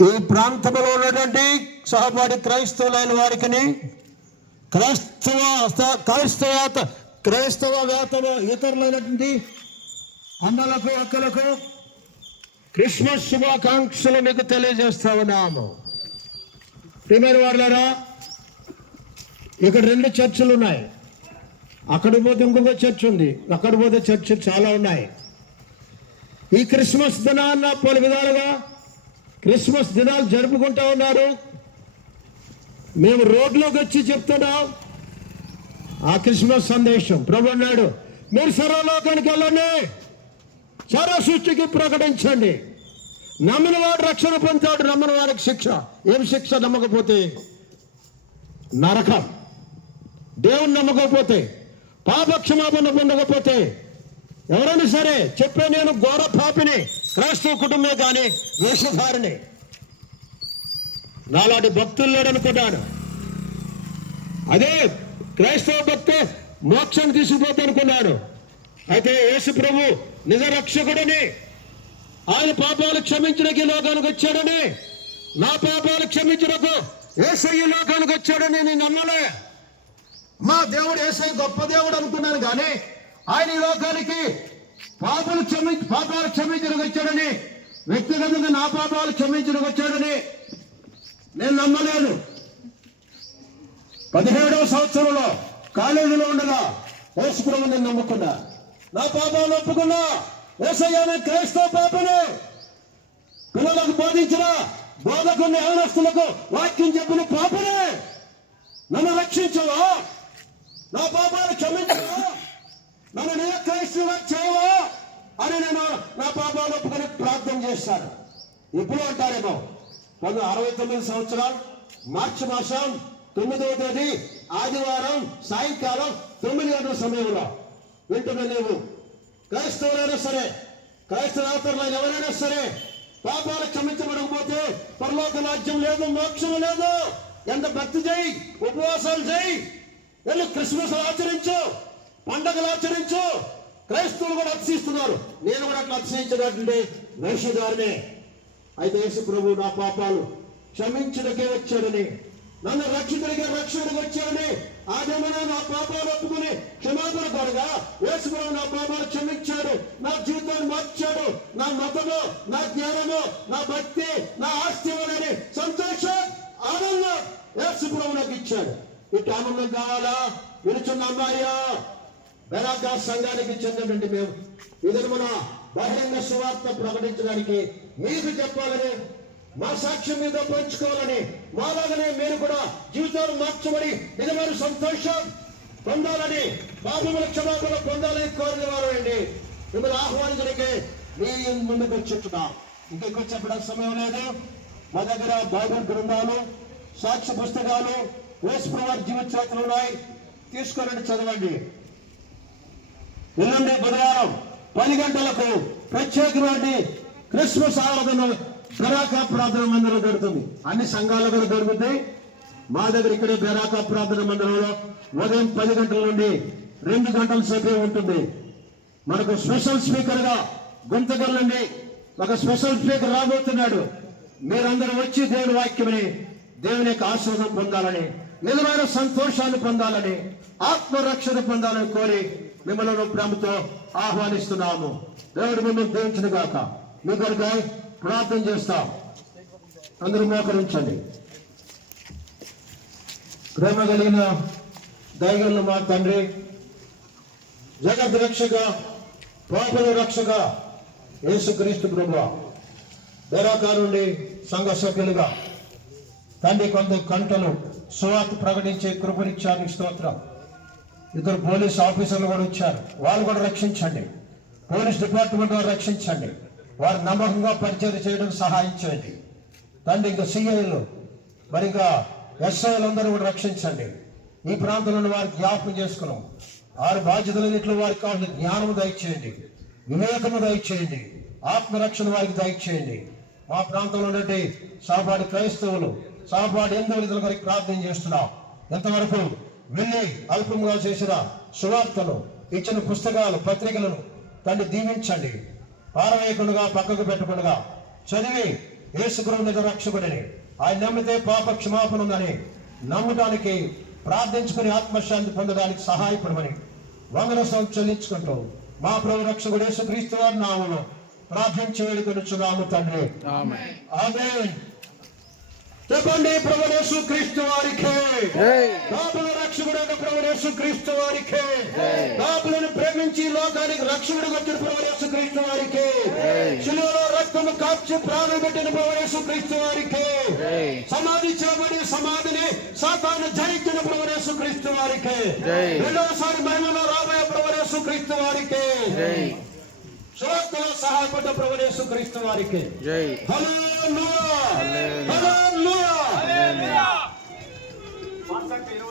ఈ ప్రాంతంలో ఉన్నటువంటి సహపాఠి క్రైస్తవులైన వారికి క్రైస్తవేతర ఇతరులైనటువంటి అమ్మలకు అక్కలకు క్రిస్మస్ శుభాకాంక్షలు మీకు తెలియజేస్తా ఉన్నాము. ప్రియమైన వారులారా, ఇక్కడ 2 చర్చిలు ఉన్నాయి. అక్కడికి పోతే ఇంకొక చర్చ్ ఉంది, అక్కడ పోతే చర్చ్ చాలా ఉన్నాయి. ఈ క్రిస్మస్ దినాన్న పలు విధాలుగా క్రిస్మస్ దినాలు జరుపుకుంటా ఉన్నారు. మేము రోడ్లోకి వచ్చి చెప్తున్నాం ఆ క్రిస్మస్ సందేశం. ప్రభు అన్నాడు, మీరు సర్వలోకానికి వెళ్ళండి, సర్వ సృష్టికి ప్రకటించండి. నమ్మిన వాడు రక్షణ పొందుతాడు, నమ్మని వాడికి శిక్ష. ఏం శిక్ష? నమ్మకపోతే నరకం. దేవుని నమ్మకపోతే, పాపక్షమాపణ పొందకపోతే, ఎవరైనా సరే చెప్పే నేను ఘోర పాపిని, క్రైస్తవ కుటుంబమే కానీ వేషధారిని, నాలాంటి భక్తులు లేడనుకున్నాను. అదే క్రైస్తవ భక్తి మోక్షాన్ని తీసుకుపోతా అనుకున్నాడు. అయితే యేసు ప్రభు నిజ రక్షకుడని, ఆయన పాపాలు క్షమించడానికి లోకానికి వచ్చాడని, నా పాపాలు క్షమించడానికి యేసయ్య లోకానికి వచ్చాడని నేను నమ్మలే. మా దేవుడు యేసయ్య గొప్ప దేవుడు అనుకున్నాను, కానీ ఆయన ఈ లోకానికి పాపాలు క్షమించడానికి వచ్చాడని, వ్యక్తిగతంగా నా పాపాలు క్షమించడానికి వచ్చాడని నేను నమ్మలేను. 17వ సంవత్సరంలో కాలేజీలో ఉండగా యేసు ప్రభువుని నేను నమ్ముకున్నా, నా పాపాలు ఒప్పుకున్నా. యేసయ్య క్రైస్తవ పాపను పిల్లలకు బోధించిన బోధకుని యవనస్తులకు వాక్యం చెప్పిన పాపనే. నన్ను రక్షించవా, నా పాపాలు క్షమించవా, నన్ను నీ క్రైస్తవ చేయవా అని నేను నా పాపాలు ఒప్పుకొని ప్రార్థన చేశాను. ఇప్పుడు అంటారేమో 1969 సంవత్సరం మార్చి మాసం 9వ తేదీ ఆదివారం సాయంకాలం 9 గంటల సమయంలో వింటున్నా. లేవు క్రైస్తవులైనా సరే, క్రైస్తవేతరులైన ఎవరైనా సరే పాపాలు క్షమించబడకపోతే పరలోక రాజ్యం లేదు, మోక్షం లేదు. ఎంత భక్తి చేయి, ఉపవాసాలు చేయి, వెళ్ళి క్రిస్మస్ ఆచరించు, పండగలు ఆచరించు. క్రైస్తవులు కూడా అతిశిస్తున్నారు, నేను కూడా అట్లా అతిశయించినటువంటి వేషధారినే. అయితే యేసు ప్రభు నా పాపాలు క్షమించడానికే వచ్చాడని, నన్ను రక్షకుడిగా రక్షకుడికి వచ్చాడని, ఆదిమన నా పాపాలు ఒప్పుకుని క్షమాపణ కొరగా యేసు ప్రభు నా పాపాలు క్షమించాడు, నా జీవితాన్ని మార్చాడు. నా మతము, నా జ్ఞానము, నా భక్తి, నా ఆస్తి వలని సంతోషం, ఆనందం యేసు ప్రభు నాకు ఇచ్చాడు. ఇటు ఆనందం కావాలా? విలుచున్న అమ్మాయ్యా, బెరాకా సంఘానికి చెందినటువంటి మేము ఇదని మన బహిరంగ సువార్త ప్రకటించడానికి మీకు చెప్పాలని, మా సాక్ష్యం మీద పంచుకోవాలని, మాలాగనే మీరు కూడా జీవితాలు మార్చమని, నిజమైన సంతోషం పొందాలని, పాపముల క్షమాపణ పొందాలని కోరిన వారు అండి. మిమ్మల్ని ఆహ్వానించడానికి మీ ముందుకు వచ్చుంటున్నాం. ఇంకెక్కువ చెప్పడానికి సమయం లేదు. మా దగ్గర బైబిల్ గ్రంథాలు, సాక్ష్య పుస్తకాలు, యేసు ప్రభు జీవిత చరిత్రలు ఉన్నాయి. తీసుకోనండి, చదవండి. ఎల్లుండి బుధవారం 10 గంటలకు ప్రత్యేకమైన క్రిస్మస్ ఆరాధన బెరాకా ప్రార్థన మందిరంలో జరుగుతుంది. అన్ని సంఘాలు కూడా జరుగుతాయి. మా దగ్గర ఇక్కడ బెరాకా ప్రార్థన మందిరంలో ఉదయం 10 గంటల నుండి 2 గంటల సేపు ఉంటుంది. మనకు స్పెషల్ స్పీకర్ గా గుంతకల్ నుండి ఒక స్పెషల్ స్పీకర్ రాబోతున్నాడు. మీరందరూ వచ్చి దేవుని వాక్యమని, దేవుని యొక్క ఆశీర్వాదం పొందాలని, నిజమైన సంతోషాన్ని పొందాలని, ఆత్మరక్షణ పొందాలని కోరి మిమ్మల్ని ప్రేమతో ఆహ్వానిస్తున్నాము. దేవుడు మిమ్మల్ని దీవించును గాక. మీ కొరకై ప్రార్థన చేస్తాం. అందరూ మోకరించండి. ప్రేమ కలిగిన దయగల మా తండ్రి, జగత్ రక్షక, పాపల రక్షక యేసుక్రీస్తు ప్రభువా, బెరాకా నుండి సంఘ సభ్యులుగా తండ్రి కొంత గంటలు సువార్త ప్రకటించే కృపనిచ్చానికి స్తోత్రం. ఇద్దరు పోలీస్ ఆఫీసర్లు కూడా వచ్చారు, వాళ్ళు కూడా రక్షించండి. పోలీస్ డిపార్ట్మెంట్ వారు రక్షించండి. వారు నమ్మకంగా పరిచయం చేయడం సహాయం చేయండి తండ్రి. ఇంకా సిఐలు, మరి ఇంకా ఎస్ఐలు అందరూ కూడా రక్షించండి. ఈ ప్రాంతంలో వారికి జ్ఞాపకం చేసుకున్నాం. వారి బాధ్యతలన్నింటిలో వారికి కావాల్సిన జ్ఞానము దయచేయండి, వివేకము దయచేయండి, ఆత్మరక్షణ వారికి దయచేయండి. మా ప్రాంతంలో ఉన్నటువంటి సహపాఠి క్రైస్తవులు, సహపాఠి హిందువుల వారికి ప్రార్థన చేస్తున్నాం. ఎంతవరకు వెళ్ళి అల్పంగా చేసిన సువార్తను, ఇచ్చిన పుస్తకాలు, పత్రికలను తండ్రి దీవించండి. పారవేయకుండా, పక్కకు పెట్టకుండా చదివి యేసుక్రీస్తు నిజ రక్షకుడని, ఆయన నమ్మితే పాప క్షమాపణ ఉందని నమ్మడానికి, ప్రార్థించుకుని ఆత్మశాంతి పొందడానికి సహాయపడమని వందనసం చెల్లించుకుంటూ మా ప్రభు రక్షకుడు యేసుక్రీస్తు వారి నామములో ప్రార్థించి వేడుకొనుచున్నాము తండ్రి. ఆమేన్. చెప్పండి, ప్రభు యేసుక్రీస్తు వారికి, పాపుల రక్షకుడైన ప్రభు యేసుక్రీస్తు వారికి, పాపులను ప్రేమించి లోకానికి రక్షకుడిగా వచ్చిన ప్రభు యేసుక్రీస్తు వారికి, శిలువలో రక్తము కాచి ప్రాణం పెట్టిన ప్రభు యేసుక్రీస్తు వారికి, సమాధి చేయబడి సమాధిని సాతాను జయించిన ప్రభు యేసుక్రీస్తు వారికి, రెండవసారి మహిమలో రాబోయే ప్రభు యేసుక్రీస్తు వారికి, సువార్తలో సహాయపడ్డ ప్రభు యేసుక్రీస్తు వారికి. హల్లెలూయా.